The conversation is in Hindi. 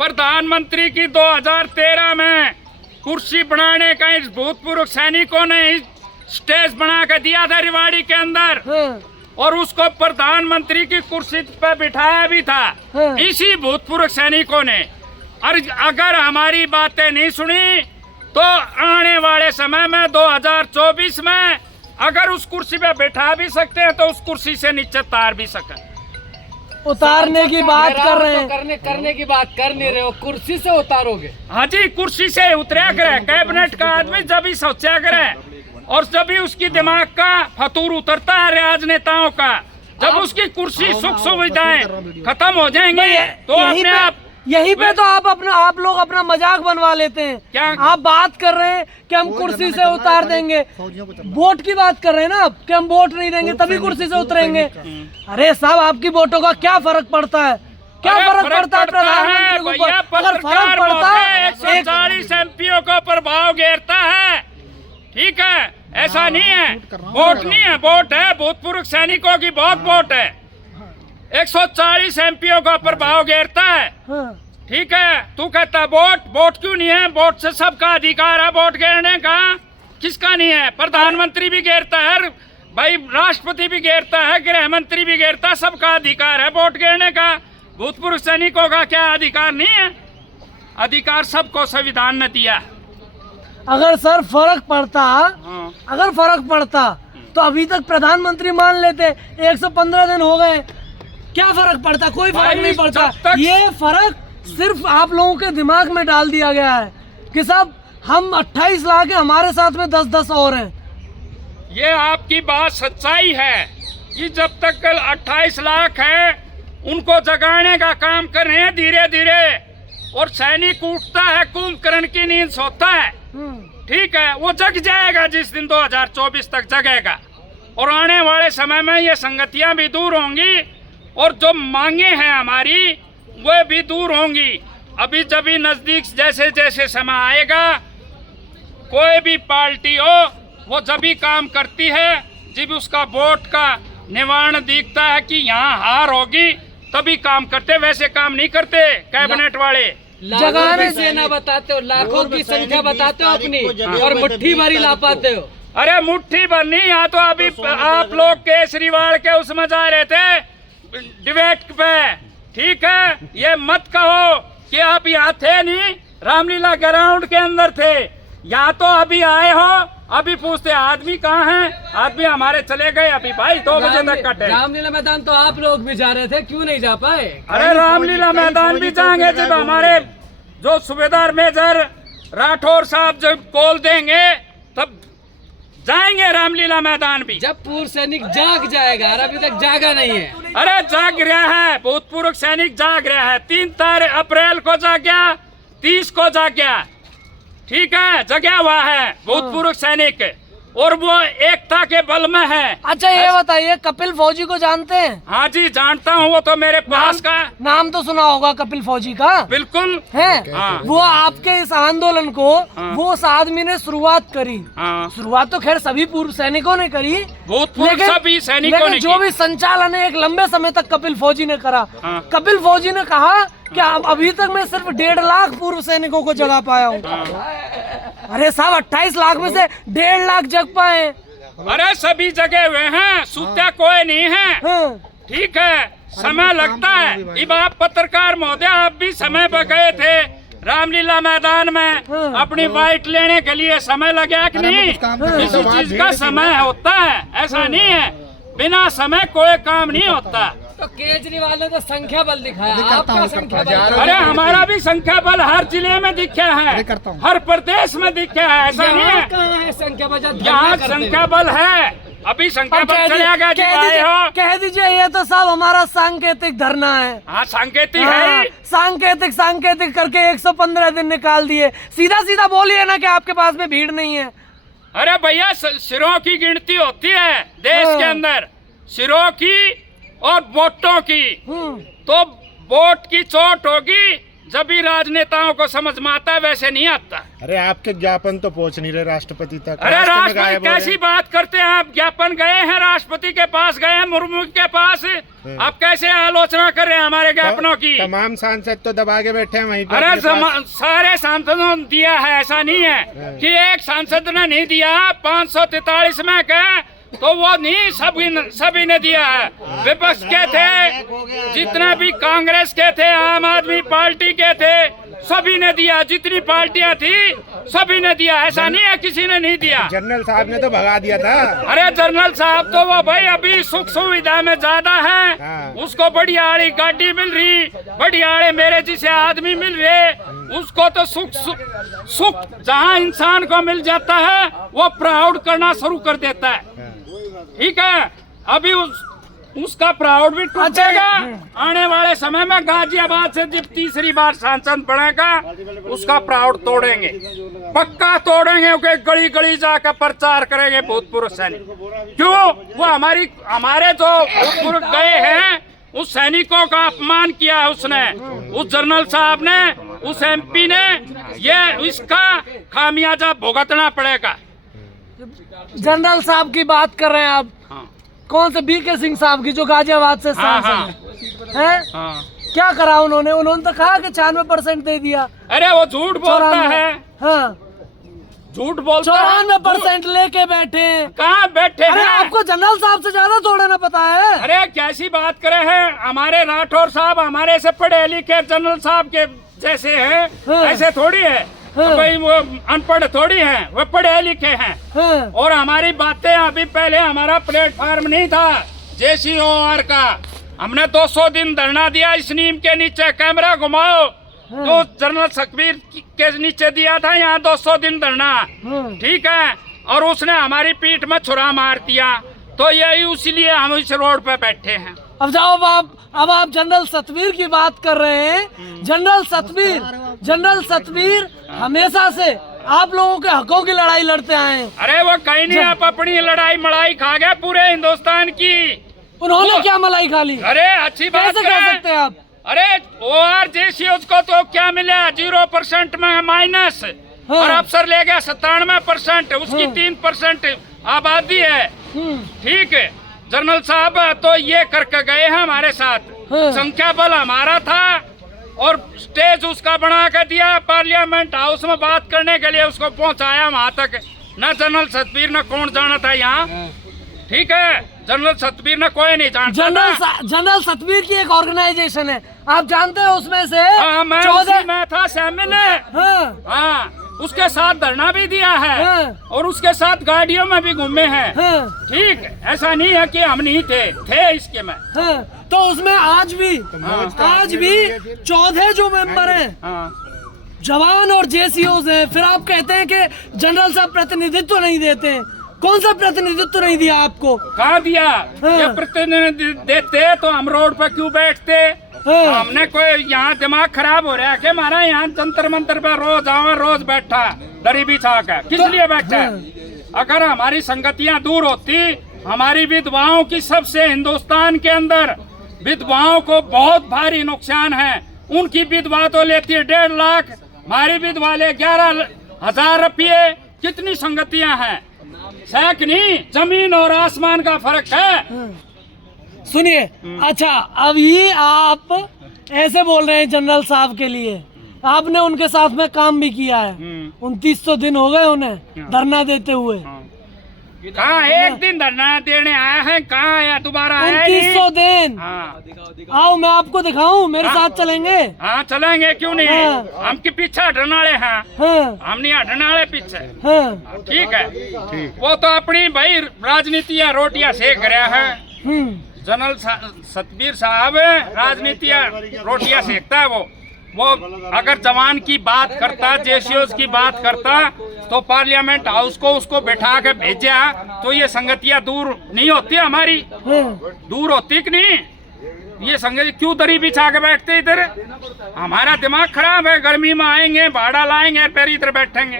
प्रधानमंत्री की 2013 में कुर्सी बनाने का इस भूतपूर्व सैनिकों ने स्टेज बना कर दिया था रेवाड़ी के अंदर, और उसको प्रधानमंत्री की कुर्सी पे बिठाया भी था इसी भूतपूर्व सैनिकों ने। और अगर हमारी बातें नहीं सुनी तो आने वाले समय में 2024 में अगर उस कुर्सी पे बैठा भी सकते हैं तो उस कुर्सी से नीचे तार भी सके। उतारने की बात कर रहे हैं, करने की बात कर नहीं रहे हो, कुर्सी से उतारोगे? हाँ जी, कुर्सी से उतरा करे। कैबिनेट का आदमी जब ही सोचा करे और जब भी उसकी दिमाग का फतूर उतरता है राजनेताओं का, जब उसकी कुर्सी सुख सुविधाएं खत्म हो जाएंगी तो अपने आप यहीं पे तो आप लोग अपना मजाक बनवा लेते हैं। क्या आप बात कर रहे हैं कि हम कुर्सी से उतार देंगे, वोट की बात कर रहे हैं ना आप कि हम वोट नहीं देंगे तभी कुर्सी से उतरेंगे। अरे साहब, आपकी वोटों का क्या फर्क पड़ता है? क्या फर्क पड़ता है प्रधानमंत्री के ऊपर? अगर फर्क पड़ता है 140 एमपीओ को प्रभाव घेरता है, ठीक है, ऐसा नहीं है। वोट नहीं है, वोट है भूतपूर्व सैनिकों की, बहुत वोट है। 140 एमपीओ का प्रभाव घेरता है, ठीक है। तू कहता वोट क्यों नहीं है? वोट से सबका अधिकार है वोट घेरने का। किसका नहीं है? प्रधानमंत्री भी घेरता है भाई, राष्ट्रपति भी घेरता है, गृह मंत्री भी घेरता है, सबका अधिकार है वोट घेरने का। भूतपूर्व सैनिकों का क्या अधिकार नहीं है? अधिकार सबको संविधान ने दिया। अगर सर फर्क पड़ता, अगर फर्क पड़ता तो अभी तक प्रधानमंत्री मान लेते। 115 दिन हो गए, क्या फर्क पड़ता? कोई फर्क नहीं पड़ता। ये फर्क सिर्फ आप लोगों के दिमाग में डाल दिया गया है कि साहब हम 28 लाख है, हमारे साथ में 10-10 और हैं। ये आपकी बात सच्चाई है कि जब तक कल 28 लाख है उनको जगाने का काम कर रहे हैं धीरे धीरे, और सैनिक उठता है कुंभकर्ण की नींद सोता है, ठीक है, वो जग जाएगा जिस दिन 2024 तक जगेगा। और आने वाले समय में ये संगतियां भी दूर होंगी और जो मांगे हैं हमारी वो भी दूर होंगी। अभी जब भी नजदीक जैसे जैसे समय आएगा, कोई भी पार्टी हो वो जब भी काम करती है जब उसका वोट का निवारण दिखता है कि यहाँ हार होगी तभी काम करते, वैसे काम नहीं करते कैबिनेट वाले। जगाने सेना बताते हो, लाखों की संख्या बताते हो अपनी, और मुट्ठी भरी ला पाते हो। अरे मुट्ठी भर नहीं, यहाँ तो अभी आप लोग केजरीवाल के उसमें जा रहे थे डिबेट पे, ठीक है। ये मत कहो कि आप यहाँ थे नहीं, रामलीला ग्राउंड के अंदर थे। यहाँ तो अभी आए हो, अभी पूछते आदमी कहाँ है? आदमी हमारे चले गए अभी भाई 2 बजे तक कटे। रामलीला मैदान तो आप लोग भी जा रहे थे, क्यों नहीं जा पाए? अरे रामलीला मैदान भी जाएंगे जब हमारे जो सूबेदार मेजर राठौर साहब जब कॉल देंगे तब जाएंगे रामलीला मैदान भी। जब पूर्व सैनिक जाग जाएगा, अभी तक जागा नहीं है। अरे जाग रहा है, भूतपूर्व सैनिक जाग रहा है। 3 अप्रैल को जाग गया, 30 को जाग गया, ठीक है, जगह हुआ है भूतपूर्व सैनिक, और वो एकता के बल में है। अच्छा ये बताइए, कपिल फौजी को जानते हैं? हाँ जी जानता हूँ, वो तो मेरे पास का नाम तो सुना होगा कपिल फौजी का। बिल्कुल है। हाँ। वो आपके इस आंदोलन को वो उस आदमी ने शुरुआत करी। शुरुआत तो खैर सभी पूर्व सैनिकों ने करी, भूतपूर्व सभी सैनिकों ने जो भी संचालन है एक लंबे समय तक कपिल फौजी ने करा। कपिल फौजी ने कहा कि अभी तक मैं सिर्फ 1.5 लाख पूर्व सैनिकों को जगा पाया हूँ। अरे साहब 28 लाख में से 1.5 लाख जग पाए। अरे सभी जगह हुए हैं, सूत्या कोई नहीं है, ठीक है, समय लगता है। अब आप पत्रकार महोदय, आप भी समय पर गए थे रामलीला मैदान में, अपनी बाइट लेने के लिए समय लगा कि नहीं? किसी चीज का समय होता है, ऐसा नहीं है बिना समय कोई काम नहीं होता। तो केजरीवाल ने तो संख्या बल दिखाया, आपका संख्या बल? अरे हमारा भी संख्या बल हर जिले में दिखा है, हर प्रदेश में दिखा है, ऐसा नहीं है। कहाँ है संख्या बल? यहाँ संख्या बल है, अभी संख्या बल चलेगा। कह दीजिए ये तो सब हमारा सांकेतिक धरना है। हाँ सांकेतिक है, सांकेतिक करके 115 दिन निकाल दिए। सीधा सीधा बोलिए ना कि आपके पास में भीड़ नहीं है। अरे भैया सिरों की गिनती होती है देश के अंदर, सिरों की और वोटों की। तो वोट की चोट होगी जब भी राजनेताओं को समझ में आता है, वैसे नहीं आता। अरे आपके ज्ञापन तो पहुंच नहीं रहे राष्ट्रपति तक। अरे रास्ते में राष्ट्रपति गायब हो कैसी रहे बात करते हैं आप? ज्ञापन गए हैं, राष्ट्रपति के पास गए हैं, मुर्मू के पास, आप कैसे आलोचना कर रहे हैं हमारे ज्ञापनों की? तमाम सांसद तो दबा के बैठे हैं वहीं पे। अरे अपने पास। सारे सांसदों ने दिया है, ऐसा नहीं है कि एक सांसद ने नहीं दिया। 543 में गए तो वो नहीं, सभी ने दिया है। विपक्ष के थे, जितना भी कांग्रेस के थे, आम आदमी पार्टी के थे, सभी ने दिया। जितनी पार्टियां थी सभी ने दिया, ऐसा नहीं है किसी ने नहीं दिया। जनरल साहब ने तो भगा दिया था। अरे जनरल साहब तो वो भाई अभी सुख सुविधा में ज्यादा है, हाँ। उसको बढ़िया आड़ी गाड़ी मिल रही, बढ़िया आड़े मेरे जैसे आदमी मिल रहे, उसको तो सुख जहाँ इंसान को मिल जाता है वो प्राउड करना शुरू कर देता है। ठीक है, अभी उसका प्राउड भी टूट जाएगा। आने वाले समय में गाजियाबाद से जब तीसरी बार सांसद बनेगा, उसका प्राउड तोड़ेंगे, पक्का तोड़ेंगे। क्योंकि गली गली जाकर प्रचार करेंगे भूतपूर्व सैनिक। क्यों? वो हमारे जो भूतपूर्व गए हैं, उस सैनिकों का अपमान किया है उसने, उस जनरल साहब ने, उस MP ने। ये इसका खामियाजा भुगतना पड़ेगा। जनरल साहब की बात कर रहे हैं आप? हाँ। कौन से BK सिंह साहब की, जो गाजियाबाद से सांसद हैं? हाँ। क्या करा उन्होंने? उन्होंने तो कहा कि 96% दे दिया। अरे वो झूठ बोलता है। हाँ, झूठ बोलता है। 94% लेके बैठे। कहाँ बैठे अरे हैं? आपको जनरल साहब से ज्यादा थोड़ा ना पता है। अरे कैसी बात करे हैं? हमारे राठौर साहब हमारे से पढ़े लिखे जनरल साहब के जैसे हैं, हाँ। ऐसे थोड़ी है। हाँ। भाई वो अनपढ़ थोड़ी हैं, वो पढ़े लिखे हैं। हाँ। और हमारी बातें, अभी पहले हमारा प्लेटफार्म नहीं था JCOR का, हमने 200 दिन धरना दिया इस नीम के नीचे। कैमरा घुमाओ, तो जनरल सखबीर के नीचे दिया था, यहाँ 200 दिन धरना। ठीक है, और उसने हमारी पीठ में छुरा मार दिया। तो यही इसलिए हम इस रोड पे बैठे हैं। अब जाओ, अब आप जनरल सतवीर की बात कर रहे हैं। जनरल सतवीर हमेशा से आप लोगों के हकों की लड़ाई लड़ते आए हैं। अरे वो कहीं नहीं, आप अपनी लड़ाई मड़ाई खा गए पूरे हिंदुस्तान की। उन्होंने क्या मलाई खा ली? अरे अच्छी बात कैसे कह सकते हैं आप? अरे ORJC को तो क्या मिला? 0% में माइनस। हाँ। और अफसर ले गया 97%, उसकी 3% आबादी है। ठीक है, जनरल साहब तो ये करके गए हैं हमारे साथ। हाँ। संख्या बल हमारा था और स्टेज उसका बना कर दिया। पार्लियामेंट हाउस में बात करने के लिए उसको पहुंचाया वहां तक। न जनरल सतवीर न कौन जाना था यहाँ। ठीक है, जनरल सतवीर न कोई नहीं जानता। जनरल सतवीर की एक ऑर्गेनाइजेशन है, आप जानते हैं? उसमें से हाँ, मैं 14 में था शामिल है। हाँ। हाँ, उसके साथ धरना भी दिया है। हाँ। और उसके साथ गाड़ियों में भी घूमे हैं। हाँ। ठीक, ऐसा नहीं है कि हम नहीं थे इसके में। हाँ। तो उसमें आज भी 14 जो मेंबर हैं, हाँ। जवान और JCOs हैं। फिर आप कहते हैं कि जनरल साहब प्रतिनिधित्व नहीं देते हैं। कौन सा प्रतिनिधित्व नहीं दिया आपको? कहाँ दिया? हाँ। ये प्रतिनिधि देते तो हम रोड पर क्यों बैठते? हाँ। हमने कोई यहाँ दिमाग खराब हो रहा है कि हमारा यहाँ जंतर मंतर पे रोज आवा रोज बैठा दरी बिछा कर, किस लिए बैठा? हाँ। अगर हमारी संगतियाँ दूर होती, हमारी विधवाओं की सबसे हिंदुस्तान के अंदर विधवाओं को बहुत भारी नुकसान है। उनकी विधवा तो लेती है 1.5 लाख, हमारी विधवा ले 11,000 रुपये। कितनी संगतियाँ हैं? सैक नहीं, जमीन और आसमान का फर्क है। सुनिए, अच्छा अभी आप ऐसे बोल रहे हैं जनरल साहब के लिए, आपने उनके साथ में काम भी किया है। 2900 दिन हो गए उन्हें धरना देते हुए। कहाँ एक दिन धरना देने आया है? कहाँ आया? दोबारा आया ही 2900 दिन। हाँ। आओ मैं आपको दिखाऊं, मेरे साथ चलेंगे? हाँ चलेंगे, क्यों नहीं? हाँ। हम के पीछे हटने वाले हैं। हाँ। हम नहीं हटने वाले पीछे। हाँ। ठीक है, वो तो अपनी भाई राजनीतियाँ रोटियाँ सेक रहा है। जनरल सतवीर साहब राजनीतियाँ रोटियाँ सेकता है। वो अगर जवान की बात करता, JCOs की बात करता, तो पार्लियामेंट हाउस को उसको बैठा के भेजा तो ये संगतियाँ दूर नहीं होती हमारी। दूर होती कि नहीं? ये संगति क्यों दरी बिछा के बैठते इधर? हमारा दिमाग खराब है। गर्मी में आएंगे, भाड़ा लाएंगे, फिर इधर बैठेंगे।